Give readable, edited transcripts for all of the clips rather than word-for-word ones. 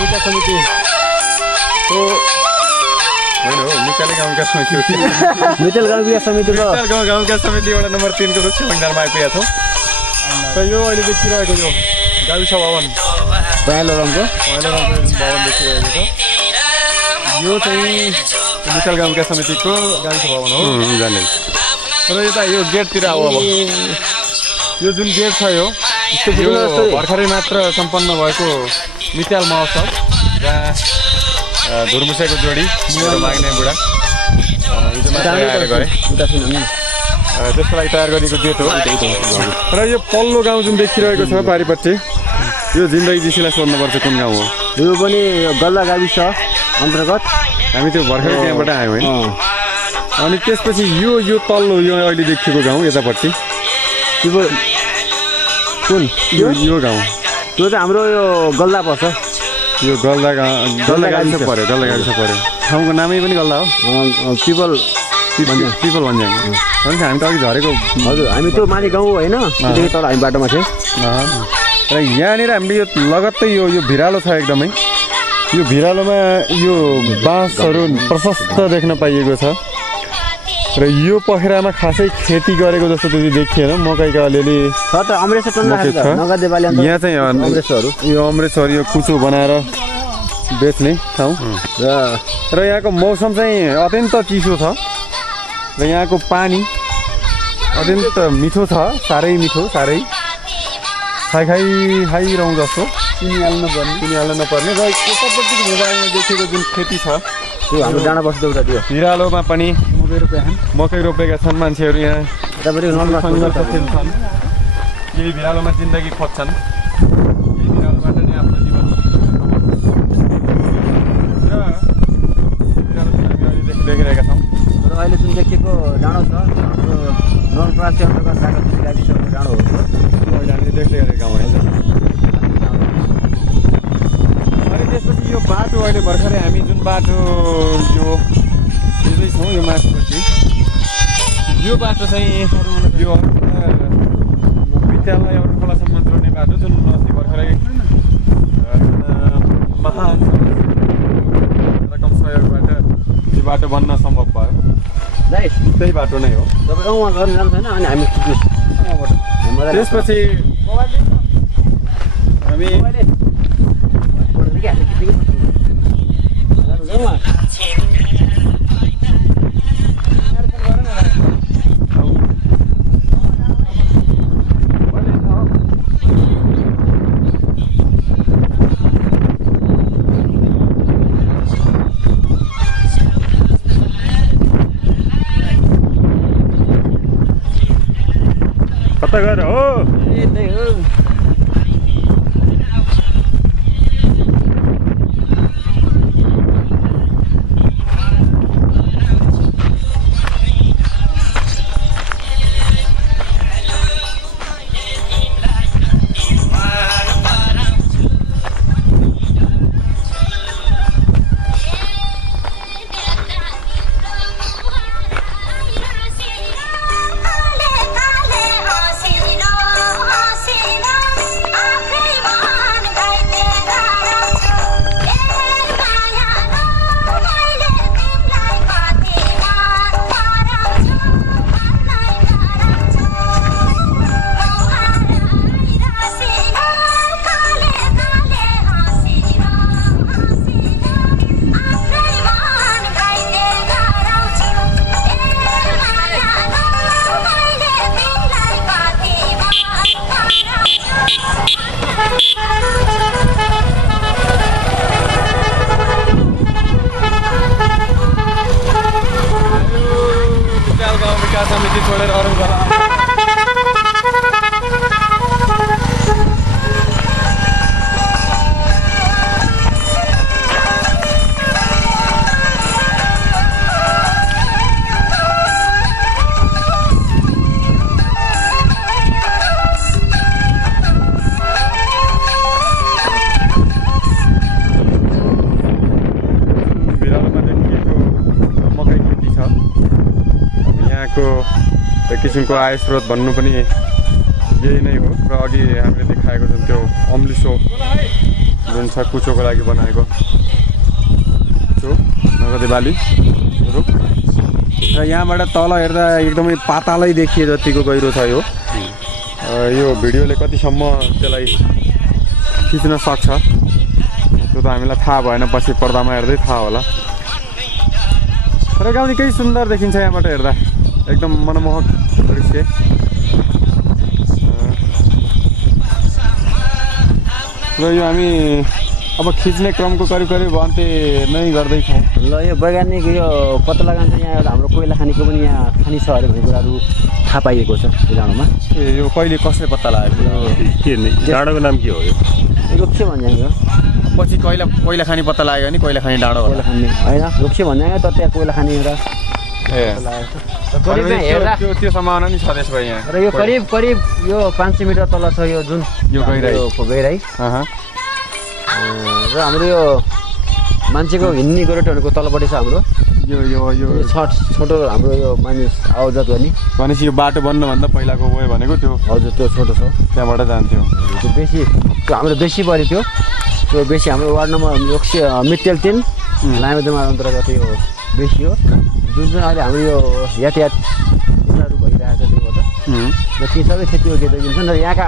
विकास समिति हो हैन हो मिचेल गाउँ विकास समिति मिचेल गाउँ विकास समितिको गाउँ विकास समिति वडा नम्बर 3 को रुख मैदानमा आइपुगेका छौँ र यो अहिले देखिरहेको यो गाविस भवन पहेँलो रङको भवन देखिरहेको छ यो चाहिँ मिचेल गाउँ विकास समितिको गाविस भवन हो जाने र यता यो गेटतिर अब यो जुन गेट छ यो भर्खरै मात्र सम्पन्न भएको मिचेल महोत्सव जहाँ धुर्मुसेको जोडी माग्ने बुढा त्यसको लागि तयार गरेको गेट हो र यो पल्लो गाउँ जुन देखिरहेको छ पारिपट्टि यो जिन्दगी जीसीलाई सोध्नुपर्छ कुन गाउँ हो यो पनि गल्ला गाविस अन्तर्गत हामी त्यो भर्खरै त्यहाँबाट आयौँ है अनि त्यसपछि यो तल्लो यो अहिले देखिएको गाउँ यतापट्टि कुन यो गाउँ त्यो चाहिँ हाम्रो यो गल्ला पर्छ यो गल्ला गाविस पर्यो गल्ला गाविस पर्यो ठाउँको नामै पनि गल्ला हो पिपल भन्ज्याङ हुन्छ हामी त अघि झरेको हजुर हामी त्यो माथि गाउँ होइन त्यही तल हामी बाटोमा थियौँ र यहाँनिर हामीले यो लगत्तै यो भिरालो छ एकदमै यो भिरालोमा यो बाँसहरू प्रशस्त देख्न पाइएको छ र यो पखेरामा खासै खेती गरेको जस्तो त्यति देखिएन मकैका अलिअलि यहाँ चाहिँ यो अमरेसहरू यो कुचो बनाएर बेच्ने ठाउँ र यहाँको मौसम चाहिँ अत्यन्त चिसो छ र यहाँको पानी अत्यन्त मिठो छ साह्रै मिठो साह्रै खाइरहँ जस्तो किनिहाल्नु नपर्ने र यतापट्टिको भूभागमा देखेको जुन खेती छ त्यो हाम्रो डाँडा बस्दो उता त्यो भिरालोमा पनि मकै रोपेका छन् मान्छेहरू यहाँ सङ्घर्षशील छन् यही भिरालोमा जिन्दगी खोज्छन् यही भिरालोबाट नै आफ्नो जीवन र भिरालो देखिरहेका छौँ र अहिले जुन देखिएको डाँडो छ त्यो नवलपरासी अन्तर्गत सागरजुली गाविसको डाँडो हो त्यो अहिले हामीले देख्दै गरेका हौँ अनि त्यसपछि यो बाटो अहिले भर्खरै हामी जुन बाटो यो छौँ यो माथिपट्टि यो बाटो चाहिँ यो विद्यालय अरू खोलासम्म जोड्ने बाटो जुन अस्ति भर्खरै महान रकम सहयोगबाट यो बाटो बन्न सम्भव भयो त्यही बाटो नै हो त्यसपछि हामी कता गएर हो त्यही हो समिति छोडेर अरू एक किसिमको आय स्रोत भन्नु पनि यही नै हो र अघि हामीले देखाएको जुन त्यो अम्लिसो जुन छ कुचोको लागि बनाएको नगदे बाली रुख र यहाँबाट तल हेर्दा एकदमै पातालै देखिए जतिको गहिरो छ यो भिडियोले कतिसम्म त्यसलाई खिच्न सक्छ त्यो त हामीलाई थाहा भएन, पछि पर्दामा हेर्दै थाहा होला। तर गाउँ निकै सुन्दर देखिन्छ यहाँबाट हेर्दा, एकदम मनमोहक दृश्य। र यो हामी अब खिच्ने क्रमको करिब अन्त्य नै गर्दैछौँ। ल यो वैज्ञानिक यो पत्ता लगान्छ यहाँ एउटा हाम्रो कोइला खानीको पनि यहाँ खानी छ अरे भन्ने कुराहरू थाहा पाइएको छ यो डाँडोमा। यो कहिले कसले पत्ता लगाएको? के डाँडोको नाम के हो यो? रोक्से भन्ज्याङ। पछि कोइला खानी पत्ता लाग्यो भने कोइला खानी डाँडो कोइला खानी होइन रोक्से भन्ज्याङ, तर त्यहाँ कोइला खानी एउटा त्यो सम्भावना नि छ त्यसको यहाँ। र यो करिब यो 500 मिटर तल छ यो जुन यो गहिराई। र हाम्रो यो मान्छेको हिँड्ने गोरेटोहरूको तलपट्टि छ हाम्रो यो छोटो हाम्रो यो मानिस आवाजात गर्ने। भनेपछि यो बाटो बन्नुभन्दा पहिलाको वे भनेको त्यो? हजुर त्यो छोटो छ, त्यहाँबाट जान्थ्यो। त्यो बेसी त्यो हाम्रो बेसी पऱ्यो त्यो बेसी हाम्रो वार्ड नम्बर मिटेल 3 लामेदमा अन्तर्गत यो बेसी हो। जुन अहिले हाम्रो यो यातायात कुराहरू भइरहेको छ त्योबाट र ती सबै खेतीको खेत जमिन छन् र यहाँका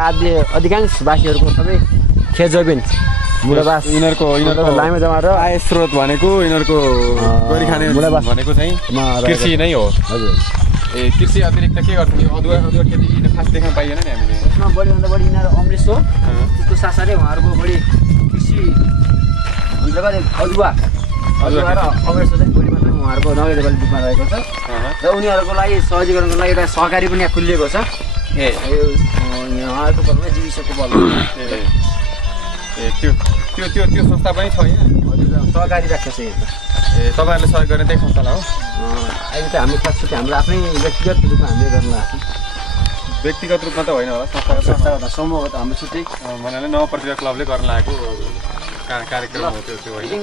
अधिकांश वासीहरूको सबै खेत जमिन मुडाबास यिनीहरूको लामे जमा र आय स्रोत भनेको यिनीहरूको गरी खाने भनेको चाहिँ कृषि नै हो। हजुर। ए कृषि अतिरिक्त के गर्छन्? यो अदुवा खेती खास देख्न पाइएन नि हामीले। यसमा बढीभन्दा बढी यिनीहरू अमृत हो, त्यसको साथसाथै उहाँहरूको बढी कृषि अन्तर्गत अदुवा र अमृत चाहिँ बढी मात्रामा उहाँहरूको नगदे बाली रूपमा रहेको छ र उनीहरूको लागि सहजीकरणको लागि एउटा सहकारी पनि यहाँ खुलिएको छ। उहाँहरूको बलमा जीविसको बलमा त्यो संस्था पनि छ यहाँ? हजुर सहकारी राखेको छ यहाँ। तपाईँहरूले सहयोग गर्ने त्यही संस्थालाई हो? अहिले त हाम्रो खासै हाम्रो आफ्नै व्यक्तिगत रूपमा हामीले गर्न लाग्छौँ। व्यक्तिगत रूपमा त होइन होला, संस्थागत समूहगत हाम्रो छुट्टै भन्नाले नवप्रतिभा क्लबले गर्न लागेको कार्यक्रम हो त्यो होइन।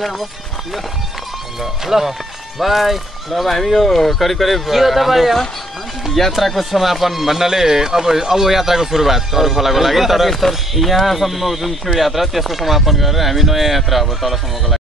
ल बाई। ल अब हामी यो करिब यात्राको समापन भन्नाले अब यात्राको सुरुवात तरुखोलाको लागि, तर यहाँसम्म जुन थियो यात्रा त्यसको समापन गरेर हामी नयाँ यात्रा अब तलसम्मको लागि